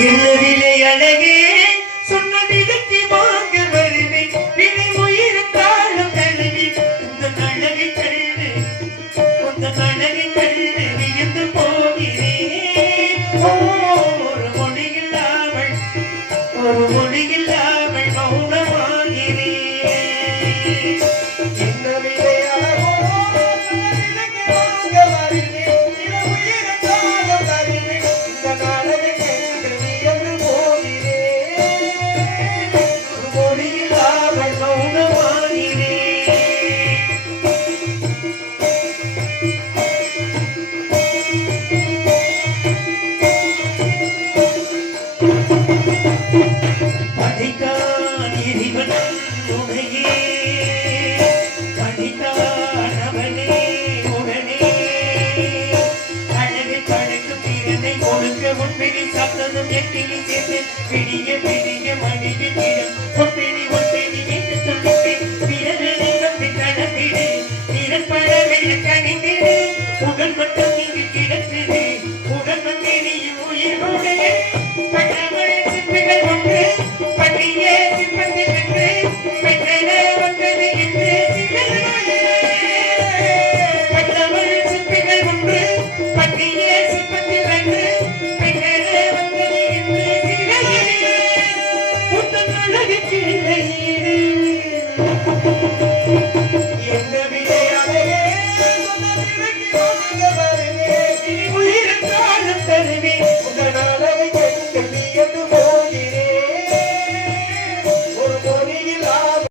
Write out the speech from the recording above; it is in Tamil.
என்ன விலை அழகே சொன்ன விதத்தை வாங்க வருவேன் விலை உயிர்த்தாலும் தழுவி இந்த அழகை கண்டு இந்த அழகை கண்டு வியந்து போகிறேன் ஒரு மொழி இல்லாமல் மௌனமாகிறேன் என்ன விலை அழகோ விடிய விடிய மணியில்